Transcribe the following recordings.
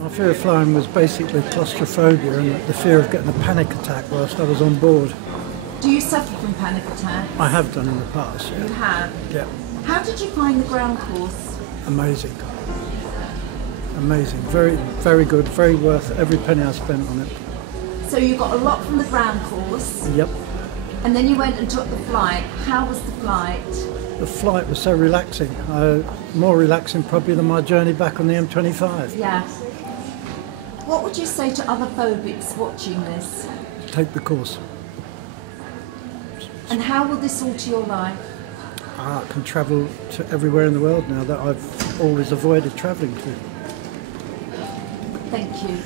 My fear of flying was basically claustrophobia and the fear of getting a panic attack whilst I was on board. Do you suffer from panic attacks? I have done in the past, yeah. You have? Yeah. How did you find the ground course? Amazing. Amazing. Very, very good. Very worth every penny I spent on it. So you got a lot from the ground course? Yep. And then you went and took the flight. How was the flight? The flight was so relaxing. More relaxing probably than my journey back on the M25. Yeah. What would you say to other phobics watching this? Take the course. And how will this alter your life? I can travel to everywhere in the world now that I've always avoided travelling to. Thank you.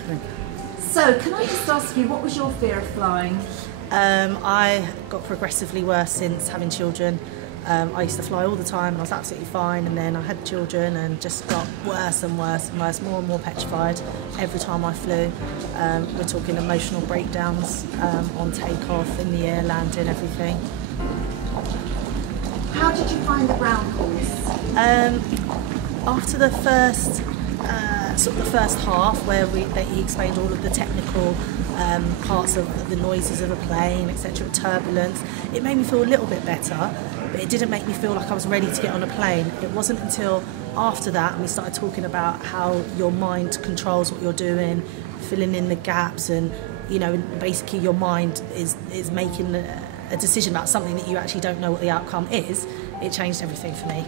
So, can I just ask you, what was your fear of flying? I got progressively worse since having children. I used to fly all the time and I was absolutely fine, and then I had children and just got worse and worse and worse, more and more petrified every time I flew. We're talking emotional breakdowns on takeoff, in the air, landing, everything. How did you find the ground course? After the first the first half, where he explained all of the technical parts of the noises of a plane, etc., turbulence, it made me feel a little bit better, but it didn't make me feel like I was ready to get on a plane. It wasn't until after that, and we started talking about how your mind controls what you're doing, filling in the gaps, and basically your mind is making a decision about something that you actually don't know what the outcome is. It changed everything for me.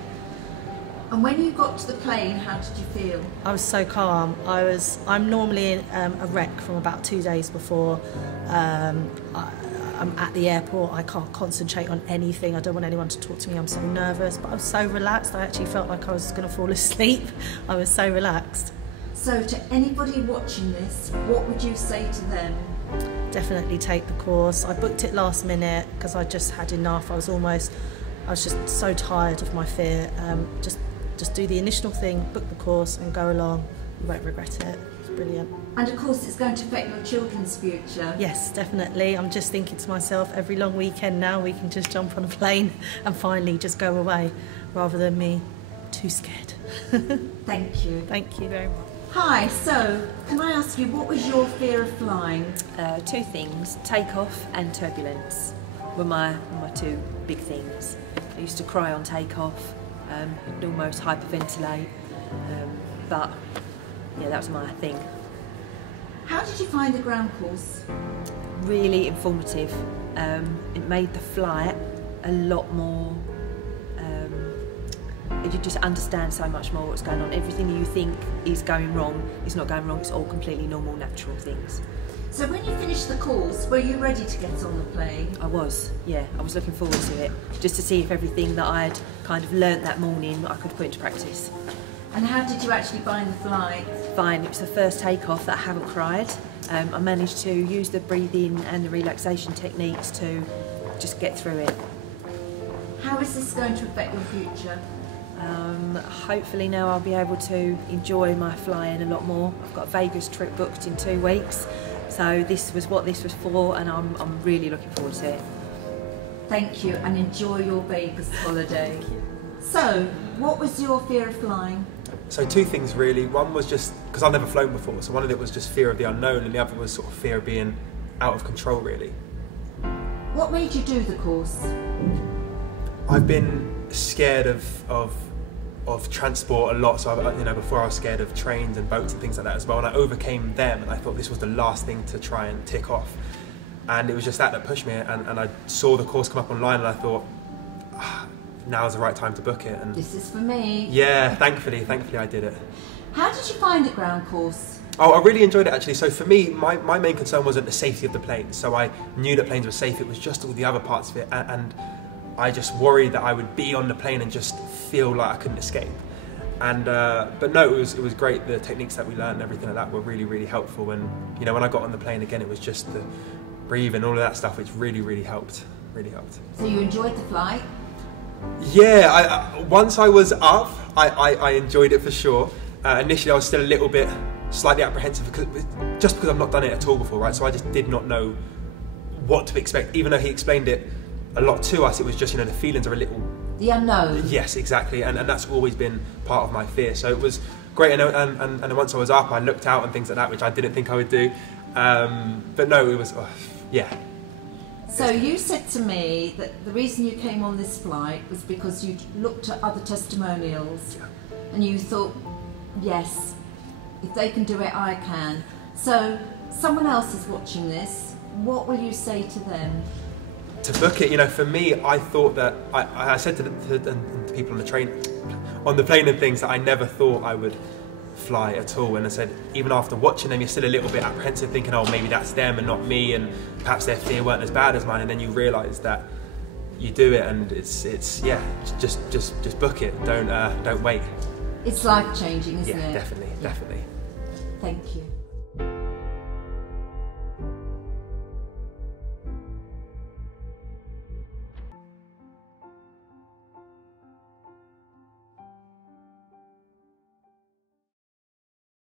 And when you got to the plane, how did you feel? I was so calm. I'm normally a wreck from about 2 days before. I'm at the airport. I can't concentrate on anything. I don't want anyone to talk to me. I'm so nervous, but I was so relaxed. I actually felt like I was going to fall asleep. I was so relaxed. So to anybody watching this, what would you say to them? Definitely take the course. I booked it last minute because I just had enough. I was just so tired of my fear. Just do the initial thing, book the course and go along. You won't regret it. It's brilliant. And of course it's going to affect your children's future. Yes, definitely. I'm just thinking to myself, every long weekend now we can just jump on a plane and finally just go away, rather than me too scared. Thank you. Thank you very much. Hi, so can I ask you, what was your fear of flying? Two things, takeoff and turbulence were my two big things. I used to cry on takeoff, I'd almost hyperventilate, but yeah, that was my thing. How did you find the ground course? Really informative. It made the flight a lot more, you just understand so much more what's going on. Everything you think is going wrong is not going wrong, it's all completely normal, natural things. So when you finished the course, were you ready to get on the plane? I was, yeah. I was looking forward to it, just to see if everything that I'd kind of learnt that morning I could put into practice. And how did you actually find the flight? Fine, it was the first takeoff that I haven't cried. I managed to use the breathing and the relaxation techniques to just get through it. How is this going to affect your future? Hopefully now I'll be able to enjoy my flying a lot more. I've got a Vegas trip booked in 2 weeks. So this was what this was for, and I'm really looking forward to it. Thank you, and enjoy your Vegas holiday. So, what was your fear of flying? So 2 things really. One was just, because I've never flown before, so one of it was just fear of the unknown, and the other was sort of fear of being out of control really. What made you do the course? I've been scared of transport a lot, so before I was scared of trains and boats and things like that as well, and I overcame them, and I thought this was the last thing to try and tick off, and it was just that pushed me, and I saw the course come up online, and I thought, now's the right time to book it. And this is for me. Yeah, thankfully I did it. How did you find the ground course? Oh, I really enjoyed it actually. So for me, my main concern wasn't the safety of the plane, so I knew that planes were safe, it was just all the other parts of it, and I just worried that I would be on the plane and just feel like I couldn't escape. And but no, it was great. The techniques that we learned and everything like that were really, really helpful. And when I got on the plane again, it was just the breathing, all of that stuff, which really helped. Really helped. So you enjoyed the flight? Yeah, once I was up, I enjoyed it for sure. Initially, I was still a little bit slightly apprehensive because I've not done it at all before, right? So I just did not know what to expect, even though he explained it a lot to us. It was just, the feelings are a little... The unknown. Yes, exactly, and that's always been part of my fear. So it was great. And then once I was up, I looked out and things like that, which I didn't think I would do. But no, it was, yeah. So you said to me that the reason you came on this flight was because you looked at other testimonials, and you thought, yes, if they can do it, I can. So someone else is watching this. What will you say to them? To book it, you know, for me, I thought that I said to the people on the plane and things, that I never thought I would fly at all. And I said, even after watching them, you're still a little bit apprehensive, thinking, oh, maybe that's them and not me, and perhaps their fear weren't as bad as mine. And then you realise that you do it, and it's yeah, just book it. Don't wait. It's life changing, isn't it? Yeah, definitely. Thank you.